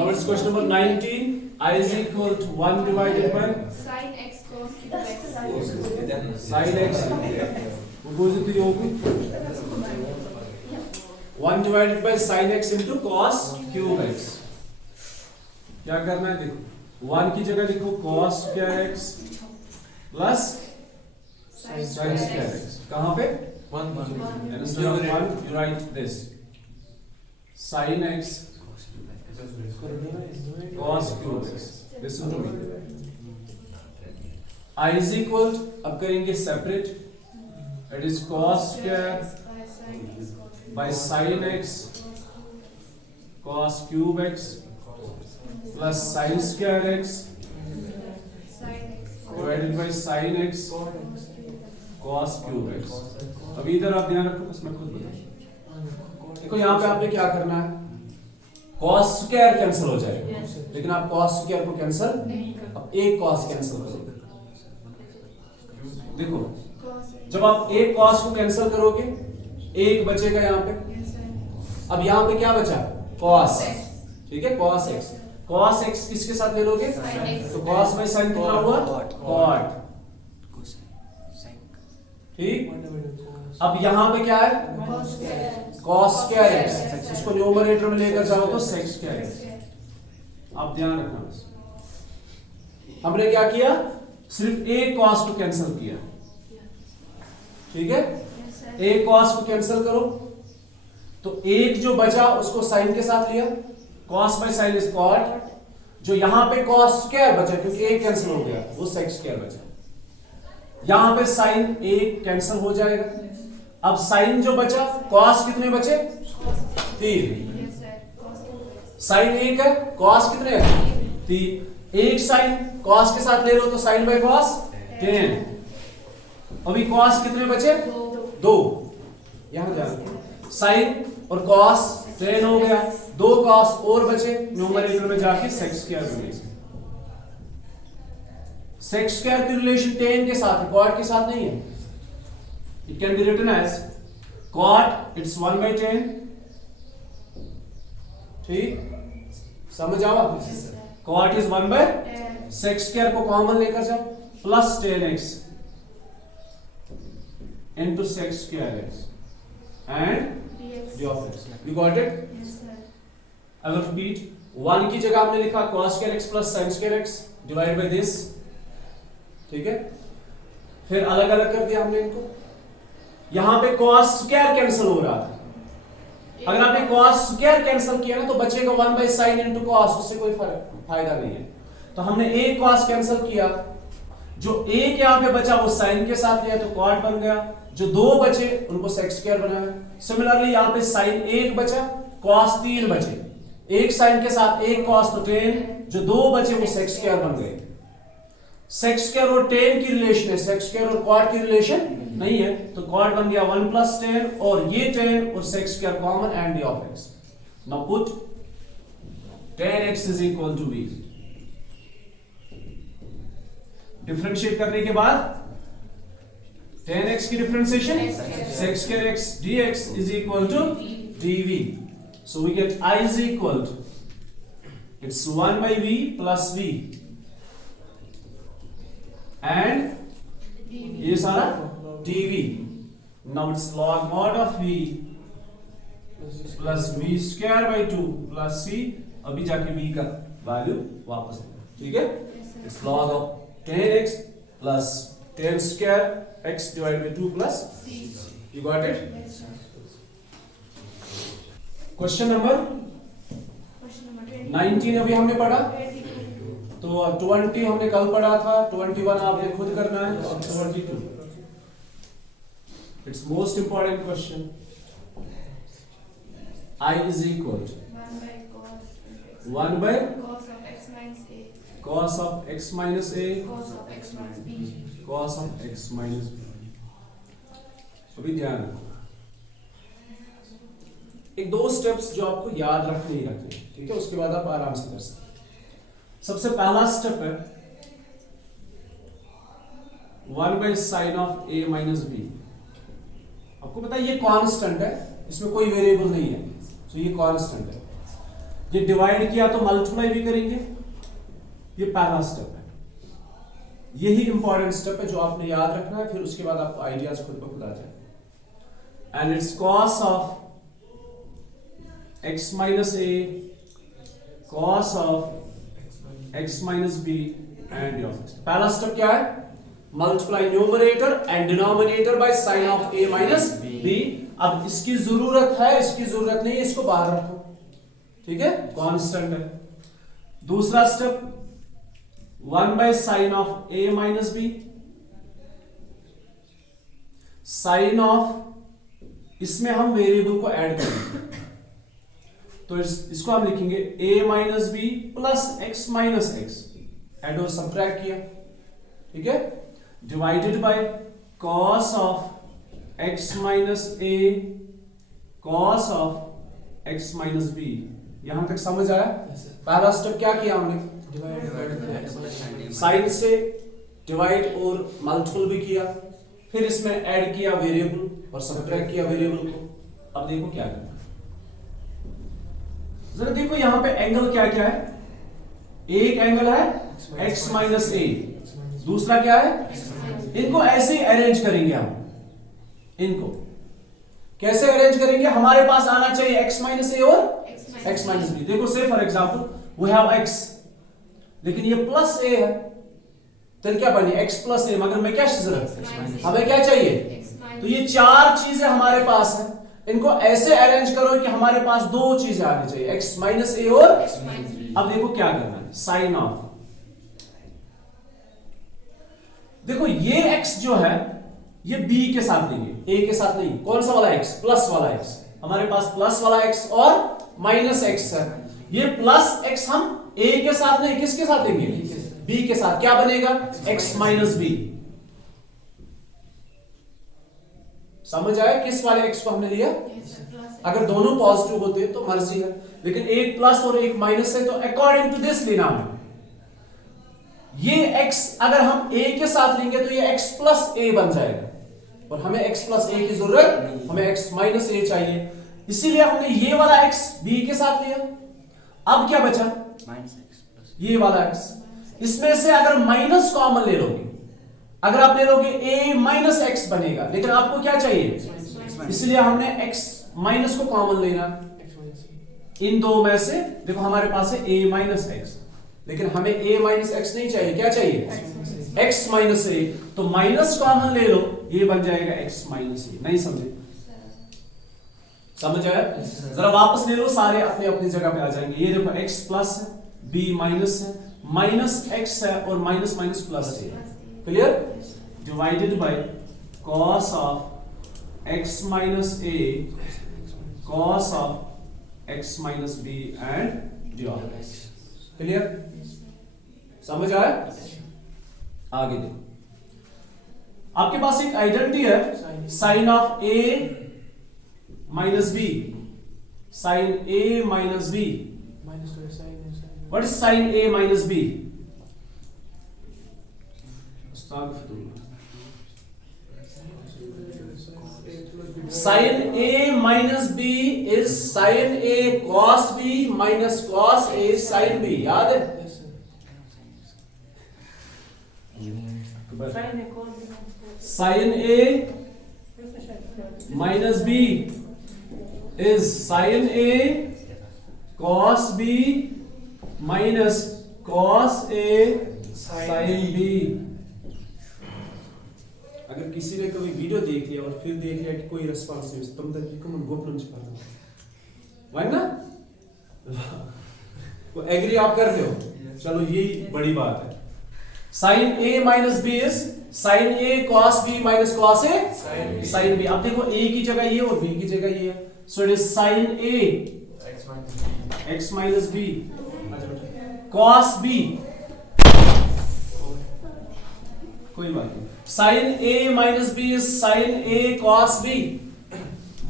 Now it's question number 19. I is equal to 1 divided by sin x cos cube x. sin x. Opposite to होगी 1 divided by sin x into cos cube x. क्या करना है देखो 1 की जगह लिखो cos square x plus sin square x. कहाँ पे 1 instead of 1 you write this sin x cos cube x. Listen to me. I is equal to, अब करेंगे separate, it is cos square by sin x cos cube x plus sin square x divided by sin x cos cube x. अभी इधर आप ध्यान रखो, उसमें खुद बताओ. देखो यहाँ पे आपने क्या करना है, cos स्क्वायर कैंसिल हो जाएगा, लेकिन आप cos स्क्वायर को कैंसिल, अब एक cos कैंसिल करोगे. देखो जब आप एक cos को कैंसिल करोगे एक बचेगा यहाँ पे. अब यहाँ पे क्या बचा cos, ठीक है, cos x. cos x किसके साथ ले लोगे, तो cos बाई sin कितना हुआ cot, ठीक. अब यहाँ पे क्या है cos स्क्वायर x, इसको न्यूमरेटर में लेकर जाओ तो sec स्क्वायर x. आप ध्यान रखना बस, हमने क्या किया, सिर्फ एक cos को कैंसिल किया, ठीक है. एक cos को कैंसिल करो तो एक जो बचा उसको sin के साथ लिया, cos by sin is cot. जो यहां पे cos स्क्वायर बचा क्योंकि एक कैंसिल हो गया वो sec स्क्वायर बचा. यहां पे sin एक कैंसिल हो जाएगा. अब sin जो बचा, cos कितने बचे 3, sin 1 है, cos कितने है 3. एक sin cos के साथ ले लो तो sin बाई cos 10. अभी cos कितने बचे 2. यहां ध्यान, sin और cos 10 हो गया, 2 cos और बचे, न्यूमरेटर में जाके sec स्क्वायर बनेगा. sec स्क्वायर की रिलेशन 10 के साथ है, cot के साथ नहीं है. It can be written as cot, it's 1 by 10. ठीक, समझ आवा. cot is 1 by sec square को कॉमन लेकर जाओ plus 10x into sec square x and d of x. You got it? Yes sir. I will repeat. 1 की जगह हमने लिखा cos square x plus sin square x divided by this, ठीक है. फिर अलग अलग कर दिया हमने इनको. यहां पे cos स्क्वायर कैंसिल हो रहा था, अगर आपने cos स्क्वायर कैंसिल किया ना तो बचेगा 1 by sin into cos, उससे कोई फायदा नहीं है. तो हमने एक cos कैंसिल किया, जो एक यहां पे बचा वो sin के साथ लिया तो cot बन गया, जो 2 बचे उनको sec स्क्वायर बनाया. सिमिलरली यहां पे sin 1 बचा, cos 3 बचे, एक sin के साथ एक cos तो 10, जो 2 बचे वो sec स्क्वायर बन गए. sec स्क्वायर और 10 की रिलेशन है, sec स्क्वायर और cot की रिलेशन नहीं है, तो cot बन गया 1 plus 10 और ये 10 और sec square common and d of x. Now put 10x is equal to v. Differentiate करने के बाद 10x की differentiation sec square x dx is equal to dv. So we get I is equal to, it's 1 by v plus v and ये सारा dv. Now it's log mod of v plus v square by 2 plus c. अभी जाके v का value वापस देना, ठीक है. It's log of 10x plus 10 square x divided by 2 plus c. You got it? Yes sir. Question number 19 अभी हमने पढ़ा, तो 20 हमने कल पढ़ा था, 21 आपने खुद करना है और 22. It's most important question. I is equal to 1 by cos of x minus a cos of x minus a cos of x minus b. cos of x minus b. अभी ध्यान रखो, एक 2 स्टेप्स जो आपको याद रखने ही रखने, ठीक है, उसके बाद आप आराम से कर सकते. सबसे पहला स्टेप है 1 by sin of a minus b. आपको पता है ये कांस्टेंट है, इसमें कोई वेरिएबल नहीं है, तो ये कांस्टेंट है. ये डिवाइड किया तो मल्टीप्लाई भी करेंगे। ये पहला स्टेप है, यही इंपॉर्टेंट स्टेप है जो आपने याद रखना है, फिर उसके बाद आपको आइडियाज खुद ब खुद आ जाए। And it's cos of x minus a cos of x minus b and your पहला स्टेप क्या है? Multiply numerator and denominator by sine of a minus b। अब इसकी जरूरत है, इसकी जरूरत नहीं, इसको बाहर रखो, ठीक है, कांस्टेंट है। दूसरा step 1 by sine of a minus b, sine of, इसमें हम वेरिएबल को ऐड करेंगे तो इसको हम लिखेंगे a minus b plus x minus x, add और सबट्रैक्ट किया, ठीक है, divided by cos of x minus a cos of x minus b। यहां तक समझ आया? पहला स्टेप क्या किया हमने? साइन से डिवाइड और मल्टीपल भी किया, फिर इसमें ऐड किया वेरिएबल और सबट्रैक्ट किया वेरिएबल को। अब देखो क्या करना, जरा देखो यहां पे एंगल क्या क्या है। एक एंगल है x माइनस ए, दूसरा क्या है? इनको ऐसे ही अरेंज करेंगे हम। इनको कैसे अरेंज करेंगे? हमारे पास आना चाहिए x माइनस ए और x माइनस बी। देखो से for example we have x, लेकिन ये प्लस a है, तो क्या बनी x प्लस a, मगर मैं क्या जरूरत, हमें क्या चाहिए? तो ये चार चीजें हमारे पास है, इनको ऐसे अरेंज करो कि हमारे पास दो चीजें आनी चाहिए, x माइनस ए और अब देखो क्या करना है, साइन ऑफ, देखो ये x जो है ये b के साथ लेंगे, a के साथ नहीं। कौन सा वाला x? प्लस वाला x। हमारे पास प्लस वाला x और माइनस x है। ये प्लस x हम a के साथ नहीं, किसके साथ लेंगे? b के साथ। क्या बनेगा? x minus b। समझ आया किस वाले x को हमने लिया? अगर दोनों पॉजिटिव होते तो मर्जी है, लेकिन एक प्लस और एक माइनस है तो अकॉर्डिंग टू दिस लेना है। ये x अगर हम a के साथ लेंगे तो ये x प्लस a बन जाएगा, और हमें x प्लस a की जरूरत, हमें x माइनस a चाहिए, इसीलिए हमने ये वाला x b के साथ लिया। अब क्या बचा? ये वाला x। इसमें से अगर माइनस कॉमन ले लोगे, अगर आप ले लोगे a माइनस एक्स बनेगा, लेकिन आपको क्या चाहिए? इसलिए हमने x माइनस को कॉमन लेना। इन दो में से देखो हमारे पास है a माइनस एक्स, लेकिन हमें a माइनस एक्स नहीं चाहिए, क्या चाहिए? x minus a। तो माइनस कॉमन ले लो, ये बन जाएगा x माइनस a। नहीं समझे? समझ आया? जरा वापस ले लो, सारे अपने अपनी जगह पे आ जाएंगे। ये देखो x प्लस है, b माइनस है, माइनस x है और माइनस माइनस प्लस है। Clear? Divided by cos of x minus a cos of x minus b and dx। Clear? समझ आया? आगे देखो, आपके पास एक आइडेंटिटी है sign of a minus b, sine a minus b। What is sine a minus b? Sin A minus B is sin A cos B minus cos A sin B। याद है? Sin A minus B is sin A cos B minus cos A sin B। अगर किसी ने कभी video देख लिया और फिर देख लिया कि कोई रिस्पांस नहीं, तुम तक को मन गोप लंच पाता वही ना, वो एग्री आप करते हो? चलो यही बड़ी बात है। Sine a minus b is sine a cos b minus cos a sin b। अब देखो a की जगह ये और b की जगह ये है, so it is sine a x minus b cos b, कोई बात नहीं। Sine a minus b is sine a cos b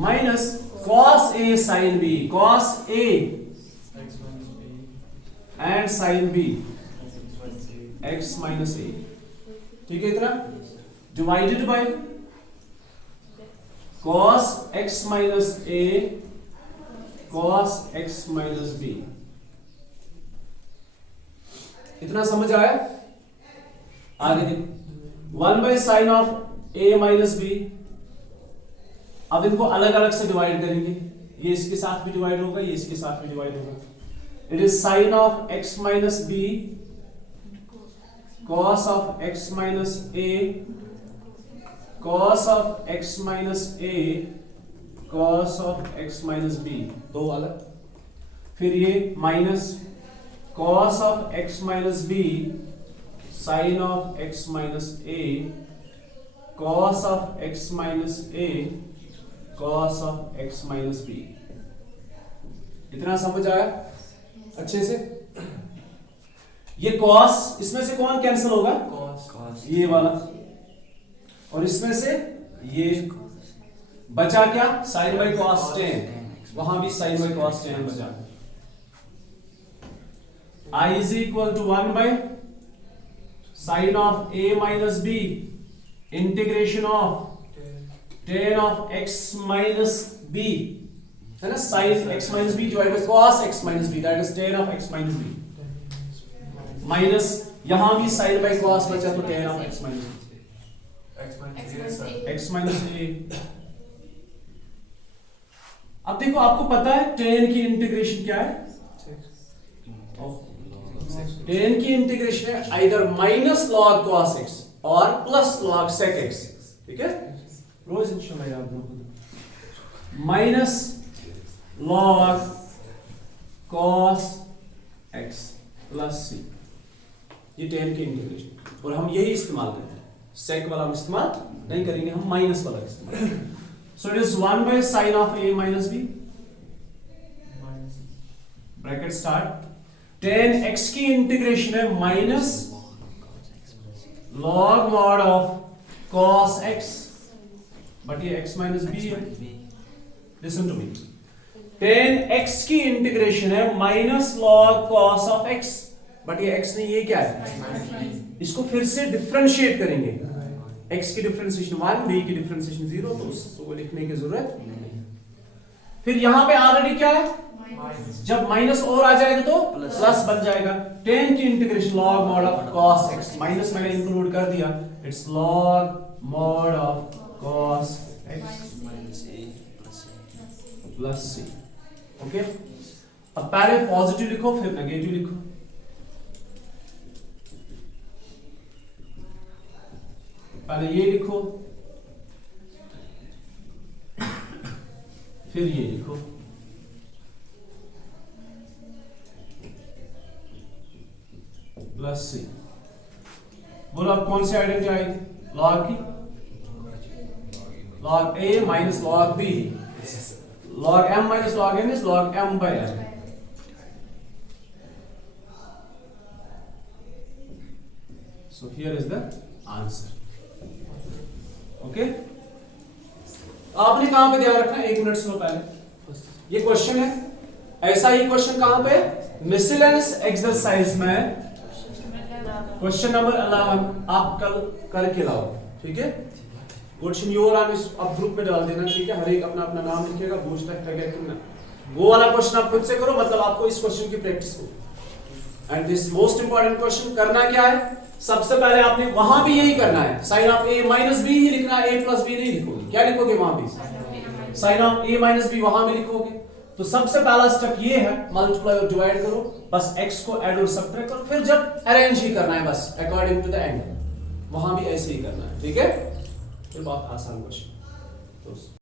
minus cos a sin b, cos a and sin b x minus a। ठीक है इतना? Divided by cos x minus a cos x minus b। इतना समझ आया? आगे देखो 1/sin of a minus B. अब इनको अलग अलग से डिवाइड करेंगे, ये इसके साथ भी डिवाइड होगा, ये इसके साथ भी डिवाइड होगा। It is sin of x minus b cos of x minus a cos of x minus a cos of x minus b, दो अलग। फिर ये minus cos of x minus b sin of x minus a cos of x minus a cos of x minus b। इतना समझ आया अच्छे से? ये cos, इसमें से कौन कैंसिल होगा? cos ये वाला, और इसमें से ये बचा क्या? sin by cos tan, वहां भी sin by cos tan बचा। I is equal to 1 by sin of a minus b integration of tan of x minus b, है ना? sin x minus b divided by cos x minus b, that is tan of x minus b, minus यहां भी sin by cos बचा तो tan of x minus b, x minus a। अब देखो आपको पता है tan की इंटीग्रेशन क्या है? tan की इंटीग्रेशन है either minus log cos x और प्लस log sec x, ठीक है? रोज इंशाल्लाह याद रखो, minus log cos x plus c, ये tan की इंटीग्रेशन। और हम यही इस्तेमाल करते हैं, sec वाला हम इस्तेमाल नहीं करेंगे, हम माइनस वाला इस्तेमाल। So it is 1 by sin of a minus b bracket start, tan x की इंटीग्रेशन है minus log mod of cos x, but ये x minus b है। Listen to me, tan x की इंटीग्रेशन है minus log cos of x, but ये x नहीं, ये क्या है? इसको फिर से डिफरेंशिएट करेंगे, x की डिफरेंशिएशन 1, b की डिफरेंशिएशन 0, तो उसको लिखने की जरूरत नहीं। फिर यहां पे ऑलरेडी क्या है? जब माइनस और आ जाएगा तो प्लस बन जाएगा। tan की integration log mod of cos x, minus मैंने इंक्लूड कर दिया, it's log mod of cos x plus c। Okay, अब पहले पॉजिटिव लिखो फिर नेगेटिव लिखो। पहले ये लिखो फिर ये लिखो, प्लस सी। बोलो अब कौन सी आइडेंटिटी आएगी? log की, log a minus log b, log m minus log n is log m by n। So here is the answer. Okay? आपने कहां पे ध्यान रखना है? 1 मिनट सुनो पहले, ये क्वेश्चन है, ऐसा ही क्वेश्चन कहां पे? मिसलेनियस एक्सरसाइज में क्वेश्चन नंबर 11 आप कल करके लाओ, ठीक है? क्वेश्चन योर आन आप ग्रुप में डाल देना, ठीक है? हर एक अपना अपना नाम लिखेगा, बूस्ट लगेगा, वो वाला क्वेश्चन आप खुद से करो, मतलब आपको इस क्वेश्चन की प्रैक्टिस हो। And this most important question करना क्या है? सबसे पहले आपने वहां भी यही करना है, sign of a minus B ही लिखना है, a प्लस बी नहीं लिखोगे। क्या लिखोगे वहां भी? Sine of a minus b वहां भी लिखोगे। तो सबसे पहला स्टेप ये है, मल्टीप्लाई और डिवाइड करो, बस x को ऐड और सबट्रैक्ट करो, फिर जब अरेंज ही करना है बस अकॉर्डिंग टू द एंगल, वहां भी ऐसे ही करना है, ठीक है? फिर बहुत आसान क्वेश्चन।